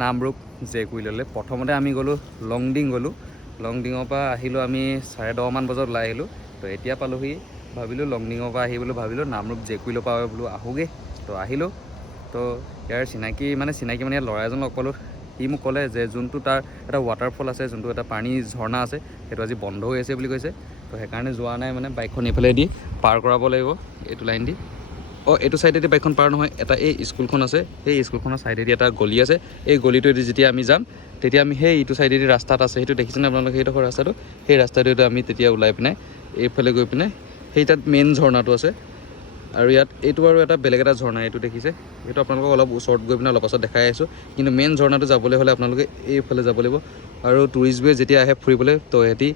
নামৰূপ জেকুইললৈ। প্ৰথমতে আমি গ'লোঁ লংডিং গ'লোঁ। লংডিঙৰ পৰা আহিলোঁ আমি 10:30 মান বজাত ওলাই আহিলোঁ। তো এতিয়া পালোহি, ভাবিলোঁ লংডিঙৰ পৰা আহি ভাবিলোঁ নামৰূপ জেকুইলৰ পৰা বোলো আহোঁগৈ। তো আহিলোঁ। তো ইয়াৰ চিনাকি মানে ইয়াৰ ল'ৰা এজন লগ পালোঁ। সি মোক ক'লে যে যোনটো তাৰ এটা ৱাটাৰফল আছে, যোনটো এটা পানী ঝৰ্ণা আছে, সেইটো আজি বন্ধ হৈ আছে বুলি কৈছে। তো সেইকাৰণে যোৱা নাই, মানে বাইকখন এইফালেদি পাৰ কৰাব লাগিব, এইটো লাইন দি। এইটো ছাইডেদি বাইকখন পাৰ নহয়, এটা এই স্কুলখন আছে, সেই স্কুলখনৰ ছাইডেদি এটা গলি আছে। এই গলিটোৱেদি যেতিয়া আমি যাম, তেতিয়া আমি সেই ইটো ছাইডেদি ৰাস্তাত আছে, সেইটো দেখিছেনে আপোনালোকে সেইডোখৰ ৰাস্তাটো? সেই ৰাস্তাটোৱেদি আমি তেতিয়া ওলাই পিনে এইফালে গৈ পিনে সেই তাত মেইন ঝৰ্ণাটো আছে। আৰু ইয়াত এইটো আৰু এটা বেলেগ এটা ঝৰ্ণা, এইটো দেখিছে? এইটো আপোনালোকক অলপ ওচৰত গৈ পিনে অলপ পাছত দেখাই আছোঁ। কিন্তু মেইন ঝৰ্ণাটো যাবলৈ হ'লে আপোনালোকে এইফালে যাব লাগিব। আৰু টুৰিষ্টবোৰে যেতিয়া আহে ফুৰিবলৈ, তো সিহঁতি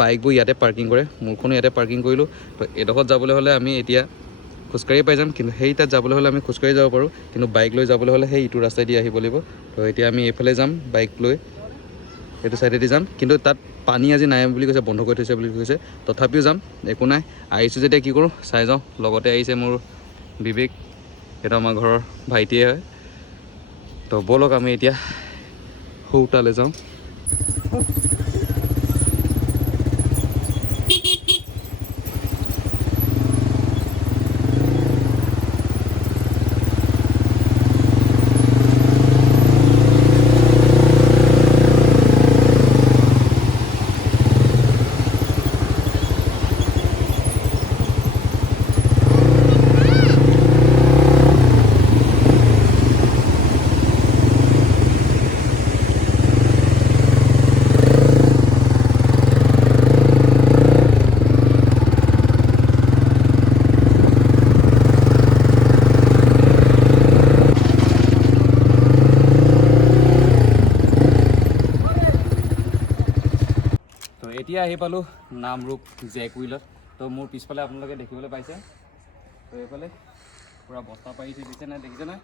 বাইকবোৰ ইয়াতে পাৰ্কিং কৰে। মোৰখনো ইয়াতে পাৰ্কিং কৰিলোঁ। তো এইডোখৰত যাবলৈ হ'লে আমি এতিয়া খোজকাঢ়ি পাই যাম, কিন্তু সেই তাত যাবলৈ হ'লে আমি খোজকাঢ়ি যাব পাৰোঁ। কিন্তু বাইক লৈ যাবলৈ হ'লে সেই ইটো ৰাস্তাইদি আহিব লাগিব। তো এতিয়া আমি এইফালে যাম বাইক লৈ, এইটো ছাইডেদি যাম। কিন্তু তাত পানী আজি নাই বুলি কৈছে, বন্ধ কৰি থৈছে বুলি কৈছে। তথাপিও যাম, একো নাই। আহিছোঁ যেতিয়া কি কৰোঁ চাই যাওঁ। লগতে আহিছে মোৰ বিবেক, সেইটো আমাৰ ঘৰৰ ভাইটিয়ে হয়। তো ব'লক আমি এতিয়া সৌতালৈ যাওঁ। এতিয়া আহি পালোঁ নামৰূপ জেকুইলত। তো মোৰ পিছফালে আপোনালোকে দেখিবলৈ পাইছে, তো এইফালে পূৰা বস্তা পাৰি থৈ দিছে নাই, দেখিছে নাই?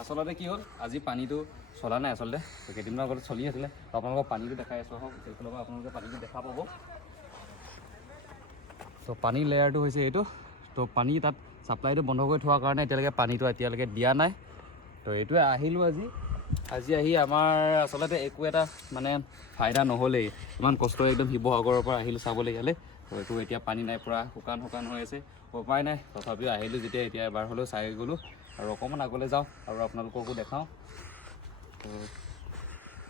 আচলতে কি হ'ল, আজি পানীটো চলা নাই আচলতে, তো কেইদিনমান আগতে চলি আছিলে। তো আপোনালোকক পানীটো দেখাই আছোঁ, আহক এইফালৰ পৰা আপোনালোকে পানীটো দেখা পাব। তো পানীৰ লেয়াৰটো হৈছে এইটো। তো পানী তাত ছাপ্লাইটো বন্ধ কৰি থোৱাৰ কাৰণে পানীটো এতিয়ালৈকে দিয়া নাই। তো এইটোৱে আহিলোঁ আজি আহি আমাৰ আচলতে একো এটা মানে ফাইদা নহ'লেই। ইমান কষ্ট একদম শিৱসাগৰৰ পৰা আহিলোঁ চাবলৈ ইয়ালৈ। তো একো এতিয়া পানী নাই, পূৰা শুকান হৈ আছে, উপায় নাই। তথাপিও আহিলোঁ যেতিয়া, এতিয়া এবাৰ হ'লেও চাই গ'লোঁ। আৰু অকণমান আগলৈ যাওঁ আৰু আপোনালোককো দেখাওঁ। তো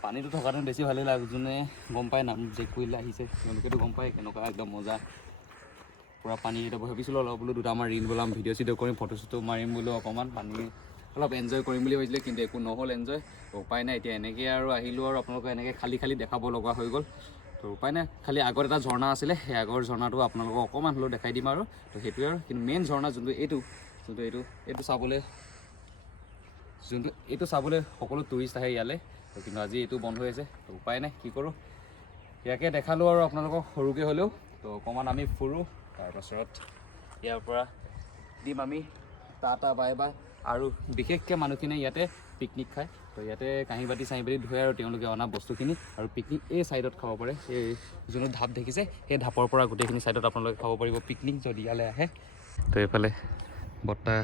পানীটো থকাটো বেছি ভালেই লাগে। যোনে গম পায় নামৰূপ জেকুইল আহিছে, তেওঁলোকেতো গম পায় কেনেকুৱা একদম মজা পূৰা পানী। এতিয়া ভাবিছিলোঁ অলপ বোলো দুটামান ৰীল বনাম, ভিডিঅ' চিডিঅ' কৰিম, ফটো চটো মাৰিম বোলো, অকণমান পানী অলপ এনজয় কৰিম বুলি ভাবিছিলে, কিন্তু একো নহ'ল এনজয়। তো উপায় নাই, এতিয়া এনেকৈ আৰু আহিলোঁ আৰু আপোনালোকক এনেকৈ খালী দেখাব লগা হৈ গ'ল। তো উপায় নাই, খালী আগত এটা ঝৰ্ণা আছিলে, সেই আগৰ ঝৰ্ণাটো আপোনালোকক অকণমান হ'লেও দেখাই দিম আৰু। তো সেইটোৱে আৰু, কিন্তু মেইন ঝৰ্ণা যোনটো এইটো চাবলৈ সকলো টুৰিষ্ট আহে ইয়ালৈ। তো কিন্তু আজি এইটো বন্ধ হৈ আছে। তো উপায় নাই, কি কৰোঁ, ইয়াকে দেখালোঁ আৰু আপোনালোকক সৰুকৈ হ'লেও। তো অকণমান আমি ফুৰোঁ, তাৰপাছত ইয়াৰ পৰা দিম আমি টাটা বাই বাই। আৰু বিশেষকৈ মানুহখিনিয়ে ইয়াতে পিকনিক খায়। তো ইয়াতে কাঁহী বাতি ধুৱে আৰু তেওঁলোকে অনা বস্তুখিনি, আৰু পিকনিক এই ছাইডত খাব পাৰে। এই যোনটো ঢাপ দেখিছে, সেই ঢাপৰ পৰা গোটেইখিনি ছাইডত আপোনালোকে খাব পাৰিব পিকনিক যদি ইয়ালৈ আহে। তো এইফালে বৰ্তা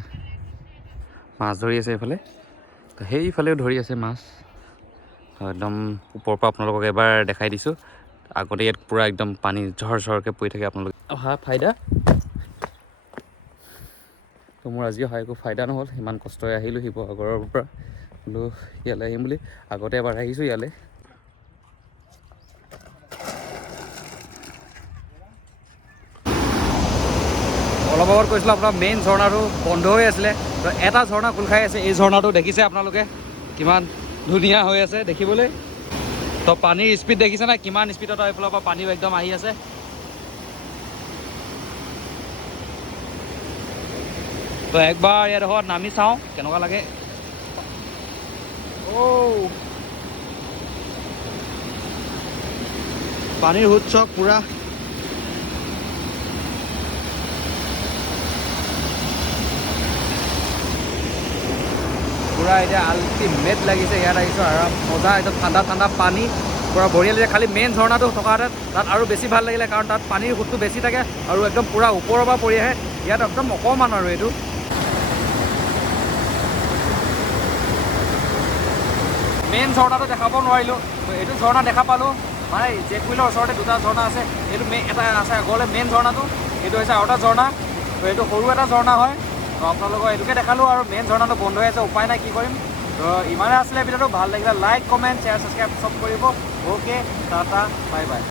মাছ ধৰি আছে এইফালে, তো সেইফালেও ধৰি আছে মাছ। একদম ওপৰৰ পৰা আপোনালোকক এবাৰ দেখাই দিছোঁ। আগতে ইয়াত পূৰা একদম পানী ঝৰঝৰকৈ পৰি থাকে। আপোনালোকে অহা ফাইদা, তো মোৰ আজি অহা একো ফাইদা নহ'ল। ইমান কষ্টৰে আহিলোঁ শিৱসাগৰৰ পৰা, বোলো ইয়ালৈ আহিম বুলি। আগতে এবাৰ আহিছোঁ ইয়ালৈ। অলপ আগত কৈছিলোঁ আপোনাৰ মেইন ঝৰ্ণাটো বন্ধ হৈ আছিলে। তো এটা ঝৰ্ণা খোল খাই আছে, এই ঝৰ্ণাটো দেখিছে আপোনালোকে কিমান ধুনীয়া হৈ আছে দেখিবলৈ। তো পানীৰ স্পীড দেখিছে নাই, কিমান স্পীডত এইফালৰ পৰা পানীও একদম আহি আছে। তো একবাৰ ইয়াত নামি চাওঁ কেনেকুৱা লাগে। পানীৰ সোঁত চক পূৰা, এতিয়া আল্টিমেট লাগিছে। ইয়াত আহিছোঁ আৰাম মজা, একদম ঠাণ্ডা পানী পূৰা বঢ়িয়া লাগিছে। খালি মেইন ঝৰ্ণাটো থকাহেঁতেন তাত আৰু বেছি ভাল লাগিলে, কাৰণ তাত পানীৰ সোঁতটো বেছি থাকে আৰু একদম পূৰা ওপৰৰ পৰা পৰি আহে। ইয়াত একদম অকণমান আৰু এইটো মেইন ঝৰ্ণাটো দেখাব নোৱাৰিলোঁ। তো এইটো ঝৰ্ণা দেখা পালোঁ, মানে জেকুইলৰ ওচৰতে দুটা ঝৰ্ণা আছে। এইটো এটা আছে আগলৈ মেইন ঝৰ্ণাটো, এইটো হৈছে আৰু এটা ঝৰ্ণা। তো এইটো সৰু এটা ঝৰ্ণা হয়। তো আপোনালোকক এইটোকে দেখালোঁ, আৰু মেইন ঝৰ্ণাটো বন্ধ হৈ আছে, উপায় নাই, কি কৰিম। তো ইমানে আছিলে ভিডিঅ'টো। ভাল লাগিলে লাইক, কমেণ্ট, শ্বেয়াৰ, ছাবস্ক্ৰাইব চব কৰিব। Okay, Tata, bye bye.